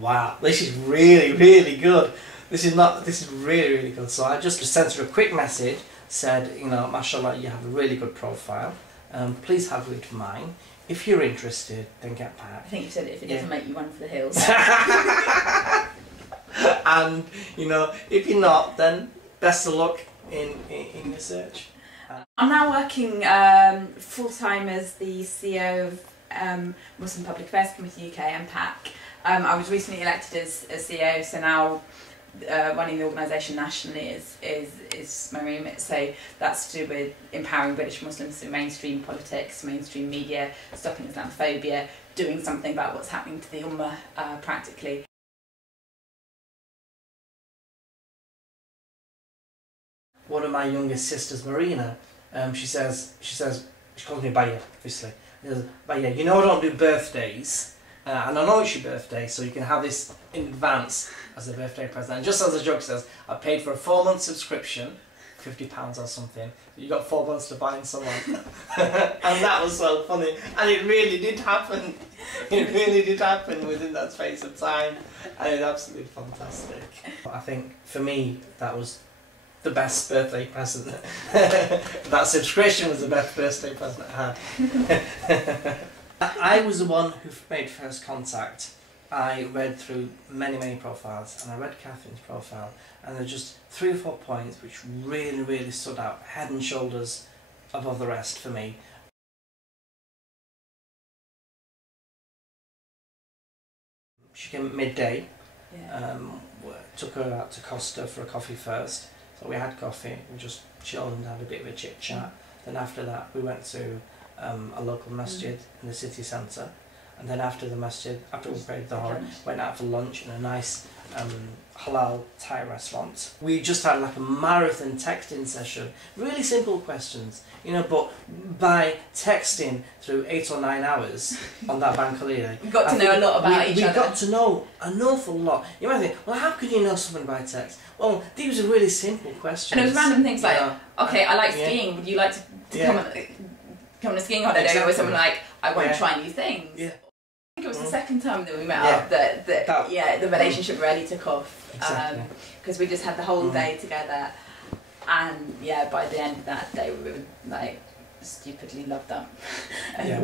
wow, this is really, really good. This is really, really good. So I just sent her a quick message, said, you know, mashallah, you have a really good profile. Please have a read of mine. If you're interested, then get back. I think you said if it doesn't make you run for the hills. And, you know, if you're not, then best of luck in your search. I'm now working full-time as the CEO of Muslim Public Affairs Committee UK and PAC. I was recently elected as CEO, so now running the organisation nationally is my remit. So that's to do with empowering British Muslims through mainstream politics, mainstream media, stopping Islamophobia, doing something about what's happening to the Ummah practically. One of my youngest sisters, Marina, she calls me Baya, obviously. She says, Baya, you know I don't do birthdays, and I know it's your birthday, so you can have this in advance as a birthday present. And just as a joke, she says, I paid for a 4-month subscription, £50 or something. You got 4 months to buy someone. And that was so funny. And it really did happen. It really did happen within that space of time. And it was absolutely fantastic. I think for me, that was the best birthday present. That subscription was the best birthday present I had. I was the one who made first contact. I read through many profiles, and I read Catherine's profile, and there are just 3 or 4 points which really stood out, head and shoulders above the rest for me. She came at midday. Took her out to Costa for a coffee first. So we had coffee, we just chilled and had a bit of a chit chat. Then after that we went to a local masjid in the city centre, and then after the masjid, after we prayed the Dhuhr, went out for lunch in a nice halal Thai restaurant. We just had like a marathon texting session, really simple questions, you know, but by texting through 8 or 9 hours on that bank holiday, we got to know a lot about each other. We got to know an awful lot. You might think, well, how could you know someone by text? Well, these are really simple questions. And it was random things like, okay, I like skiing, would you like to come on a skiing holiday? Exactly. Or someone like, I want to try new things. Yeah. I think it was the second time that we met up that the relationship really took off. Exactly. Because we just had the whole day together, and by the end of that day we were like stupidly loved up.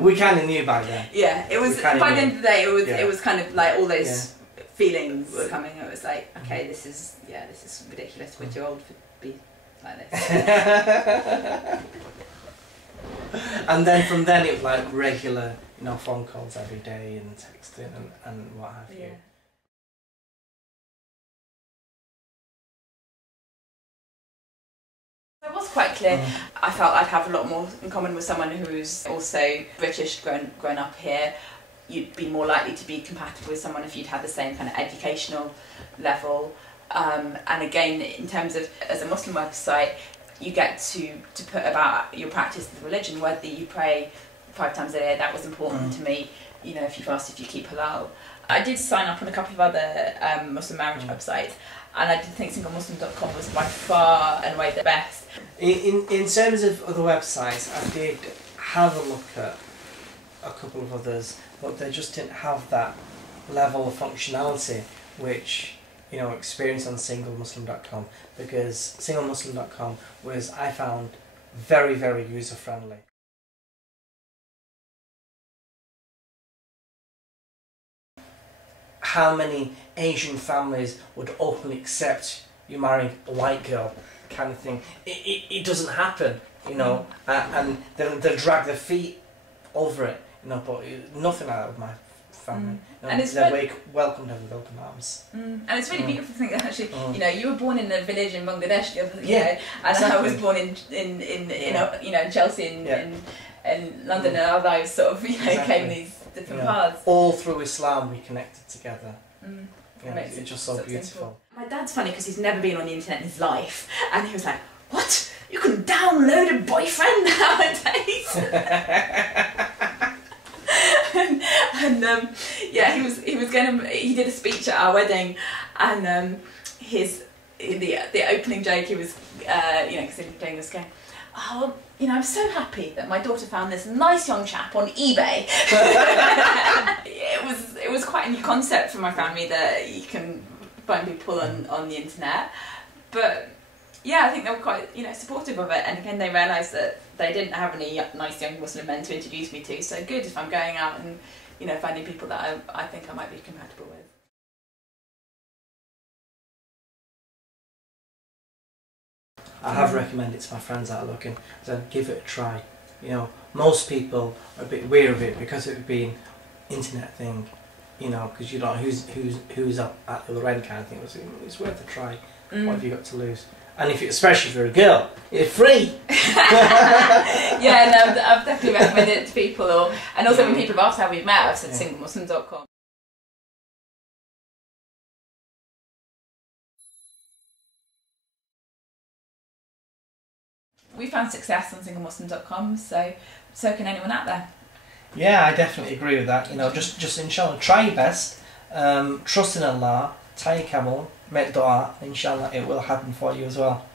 We kind of knew by then. Yeah, it was by the end of the day. It was kind of like all those feelings coming. It was like, okay, this is ridiculous. We're too old to be like this. And then from then it was like regular, you know, phone calls every day and texting and what have you. It was quite clear. I felt I'd have a lot more in common with someone who's also British, grown up here. You'd be more likely to be compatible with someone if you'd had the same kind of educational level. And again, in terms of as a Muslim website, you get to put about your practice of religion, whether you pray 5 times a day. That was important to me. You know, if you've asked if you keep halal. I did sign up on a couple of other Muslim marriage websites, and I did think SingleMuslim.com was by far and away the best. In terms of other websites, I did have a look at a couple of others, but they just didn't have that level of functionality which, you know, experienced on SingleMuslim.com, because SingleMuslim.com was, I found, very user friendly. How many Asian families would openly accept you marrying a white girl, kind of thing? It doesn't happen, you know, and they'll drag their feet over it, you know, but nothing like that with my family. You know, and it's they're welcomed with open arms. And it's really beautiful to think that actually, you know, you were born in a village in Bangladesh, you know, and I was born in Chelsea in London, and our lives sort of, you know, came these different paths. All through Islam we connected together. It's just so beautiful. My dad's funny because he's never been on the internet in his life, and he was like, "What? You can download a boyfriend nowadays?" he did a speech at our wedding, and the opening joke, he was because he was playing this game. oh, you know, I'm so happy that my daughter found this nice young chap on eBay. It was quite a new concept for my family that you can find people on the internet. But yeah, I think they were quite, you know, supportive of it. And again, they realised that they didn't have any nice young Muslim men to introduce me to. So good if I'm going out and, you know, finding people that I think I might be compatible with. I have recommended it to my friends that are looking, so give it a try. You know, most people are a bit wary of it because it would be an internet thing, you know, because you don't know who's up at the other end kind of thing. It's worth a try. What have you got to lose? And especially if you're a girl, it's free. Yeah, no, I've definitely recommended it to people, and also when people have asked how we've met, I've said SingleMuslim.com. We found success on SingleMuslim.com, so can anyone out there. Yeah, I definitely agree with that. You know, just inshallah, try your best, trust in Allah, tie your camel, make dua, inshallah it will happen for you as well.